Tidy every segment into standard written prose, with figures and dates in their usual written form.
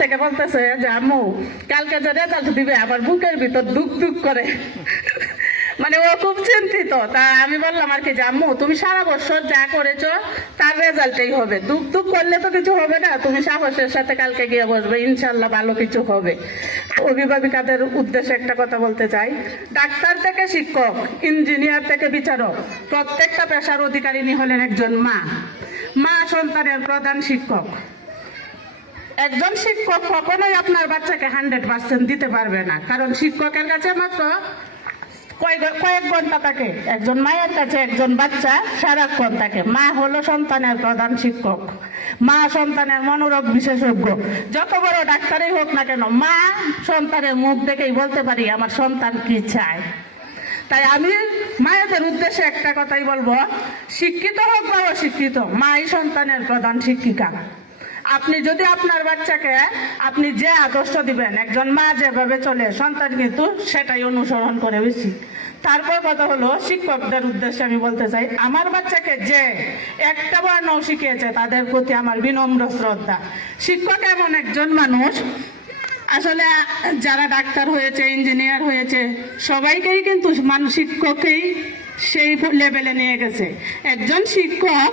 থেকে বলতেছে যে আম্মু কালকে যে রেজাল্ট দিবে আমার বুকের ভিতর দুক দুক করে। মানে ও খুব চিন্তিত। তা আমি বললাম আর কি যে আম্মু তুমি সারা বছর যা করেছো তার রেজাল্টই হবে, দুক দুক করলে তো কিছু হবে না, তুমি সাহসের সাথে কালকে গিয়ে বসবে, ইনশাল্লাহ ভালো কিছু হবে। অভিভাবিকাদের উদ্দেশ্যে একটা কথা বলতে চাই, ডাক্তার থেকে শিক্ষক, ইঞ্জিনিয়ার থেকে বিচারক, প্রত্যেকটা পেশার অধিকারিণী হলেন একজন মা। মা সন্তানের প্রধান শিক্ষক। একজন শিক্ষক কখনোই আপনার বাচ্চাকে 100% দিতে পারবে না, কারণ শিক্ষকের কাছে মাত্র কয়েক ঘন্টা থাকে, একজন মায়ের কাছে একজন বাচ্চা সারাক্ষণ থাকে। মা হলো সন্তানের প্রধান শিক্ষক, মা সন্তানের মনোরোগ বিশেষজ্ঞ। যত বড় ডাক্তারই হোক না কেন, মা সন্তানের মুখ দেখেই বলতে পারি আমার সন্তান কি চায়। তাই আমি মায়েদের উদ্দেশ্যে একটা কথাই বলবো, শিক্ষিত হোক বা অশিক্ষিত, মাই সন্তানের প্রধান শিক্ষিকা। আপনি যদি আপনার বাচ্চাকে আপনি যে আদর্শ দিবেন, একজন মা যেভাবে চলে সন্তান কিন্তু সেটাই অনুসরণ করে বেশি। তারপর কথা হলো শিক্ষকদের উদ্দেশ্যে আমি বলতে চাই, আমার বাচ্চাকে যে একটা বর্ণও শিখিয়েছে তাদের প্রতি আমার বিনম্র শ্রদ্ধা। শিক্ষক এমন একজন মানুষ, আসলে যারা ডাক্তার হয়েছে, ইঞ্জিনিয়ার হয়েছে, সবাইকেই কিন্তু শিক্ষকই সেই লেভেলে নিয়ে গেছে। একজন শিক্ষক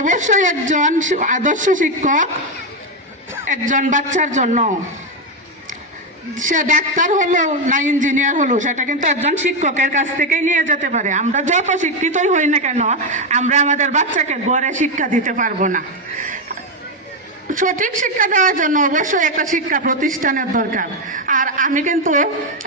অবশ্যই একজন আদর্শ শিক্ষক একজন বাচ্চার জন্য, সে ডাক্তার হলো না ইঞ্জিনিয়ার হলো, সেটা কিন্তু একজন শিক্ষকের কাছ থেকেই নিয়ে যেতে পারে। আমরা যত শিক্ষিতই হই না কেন, আমরা আমাদের বাচ্চাকে গড়ে শিক্ষা দিতে পারবো না। সঠিক শিক্ষা দেওয়ার জন্য অবশ্যই একটা শিক্ষা প্রতিষ্ঠানের দরকার। আর আমি কিন্তু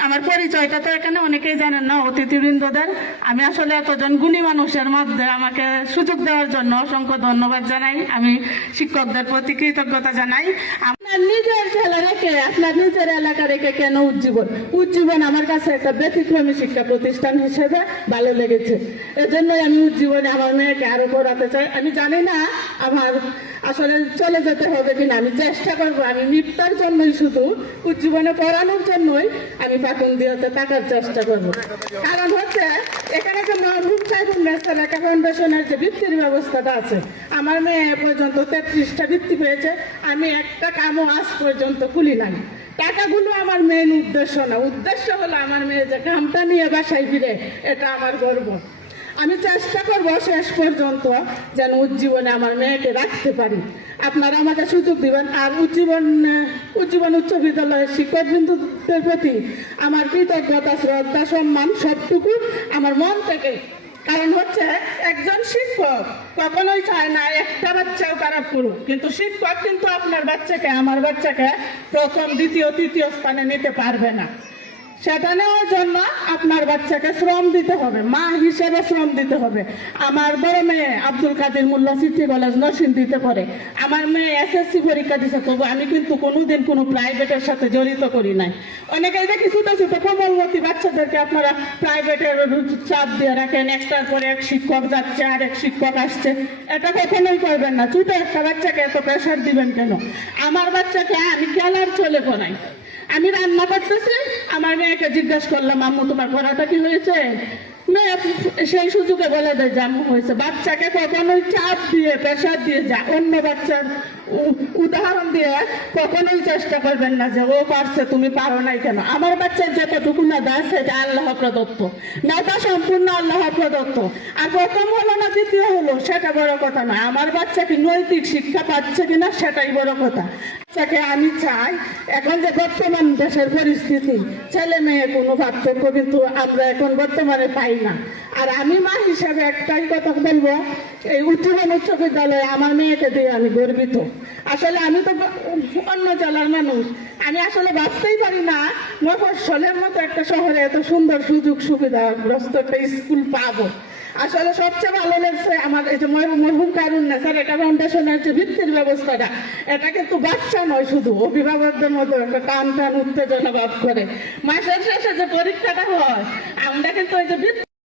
আমার পরিচয়টা তো এখানে অনেকেই জানেন না অতিথিবৃন্দদের। আমি আসলে এতজন গুণী মানুষের মধ্যে আমাকে সুযোগ দেওয়ার জন্য অসংখ্য ধন্যবাদ জানাই। আমি শিক্ষকদের প্রতি কৃতজ্ঞতা জানাই। আপনার নিজের জেলা রেখে, আপনার নিজের এলাকা রেখে কেন উজ্জীবন? উজ্জীবন আমার কাছে একটা ব্যতিক্রমী শিক্ষা প্রতিষ্ঠান হিসেবে ভালো লেগেছে। এজন্যই আমি উজ্জীবনে আমার মেয়েকে আরো পড়াতে চাই। আমি জানি না আমার আসলে চলে যেতে হবে কিনা, আমি চেষ্টা করবো। আমি নিপ্তার জন্যই, শুধু উজ্জীবনে পড়ানোর জন্যই আমি পাকুন্দিয়াতে থাকার চেষ্টা করবো। কারণ হচ্ছে এখানে যে মরহুম সাইফুল লেখা ফাউন্ডেশনের যে বৃত্তির ব্যবস্থাটা আছে, আমার মেয়ে পর্যন্ত 33টা বৃত্তি পেয়েছে। আমি একটা কামও আজ পর্যন্ত খুলি নাই। টাকাগুলো আমার মেন উদ্দেশ্য না, উদ্দেশ্য হলো আমার মেয়ে যে কামটা নিয়ে বাসায় ফিরে, এটা আমার গর্ব। আমি চেষ্টা করবো শেষ পর্যন্ত যেন উজ্জীবনে আমার মেয়েকে রাখতে পারি। আপনারা আমাকে সুযোগ দিবেন। আর উজ্জীবন উচ্চ বিদ্যালয়ের শিক্ষকবৃন্দদের প্রতি আমার কৃতজ্ঞতা, শ্রদ্ধা, সম্মান সবটুকু আমার মন থেকে। কারণ হচ্ছে একজন শিক্ষক কখনোই চায় না একটা বাচ্চাও খারাপ করুক, কিন্তু শিক্ষক কিন্তু আপনার বাচ্চাকে, আমার বাচ্চাকে প্রথম, দ্বিতীয়, তৃতীয় স্থানে নিতে পারবে না। সেটা নেওয়ার জন্য আপনার বাচ্চাকে শ্রম দিতে হবে, মা হিসেবে শ্রম দিতে হবে। আমার বড় মেয়ে আব্দুল কাদের মোল্লা সিটি কলেজ নরসিংদীতে পড়ে। আমার মেয়ে এসএসসি পরীক্ষা দিচ্ছে, তবু আমি কিন্তু কোনোদিন কোনো প্রাইভেটের সাথে জড়িত করি নাই। অনেকেই দেখি ছোট ছোট কোমলমতি বাচ্চাদেরকে আপনারা প্রাইভেটের চাপ দিয়ে রাখেন, একটার পরে এক শিক্ষক যাচ্ছে আর এক শিক্ষক আসছে। এটা কখনোই করবেন না। ছোট একটা বাচ্চাকে এত প্রেশার দিবেন কেন? আমার বাচ্চাকে আমি খেলার চলে পড়াই। আমি রান্না করতেছি, আমার মেয়েকে জিজ্ঞাসা করলাম আম্মু তোমার পড়াটা কি হয়েছে? মেয়ে সেই সুযোগে বলে দেয় যে আম্মু হয়েছে। বাচ্চাকে কখনোই চাপ দিয়ে, প্রেশার দিয়ে, যা অন্য বাচ্চার উদাহরণ দিয়ে কখনোই চেষ্টা করবেন না যে ও পারছে তুমি পারো নাই কেন। আমার বাচ্চার যতটুকু মেধা সেটা আল্লাহ প্রদত্ত, মেধা সম্পূর্ণ আল্লাহ প্রদত্ত। আর প্রথম হলো না দ্বিতীয় হলো সেটা বড় কথা নয়, আমার বাচ্চা কি নৈতিক শিক্ষা পাচ্ছে কিনা সেটাই বড় কথা। বাচ্চাকে আমি চাই, এখন যে বর্তমান দেশের পরিস্থিতি, ছেলে মেয়ে কোনো পার্থক্য কিন্তু আমরা এখন বর্তমানে পাই না। আর আমি মা হিসাবে একটাই কথা বলবো, এই উজ্জীবন উচ্চ বিদ্যালয়ে আমার মেয়েকে দিয়ে আমি গর্বিত। আসলে আমি তো অন্য জেলার মানুষ, আমি আসলে ভাবতেই পারি না মফস্বলের মতো একটা শহরে এত সুন্দর সুযোগ সুবিধাগ্রস্ত একটা স্কুল পাবো। আসলে সবচেয়ে ভালো লাগছে আমার এই যে মরহুম কারুন্নেসা লেখা ফাউন্ডেশনের যে বৃত্তির ব্যবস্থাটা, এটা কিন্তু বাচ্চা নয়, শুধু অভিভাবকদের মতো একটা টান টান উত্তেজনা ভাব করে। মাসের শেষে যে পরীক্ষাটা হয়, আমরা কিন্তু ওই যে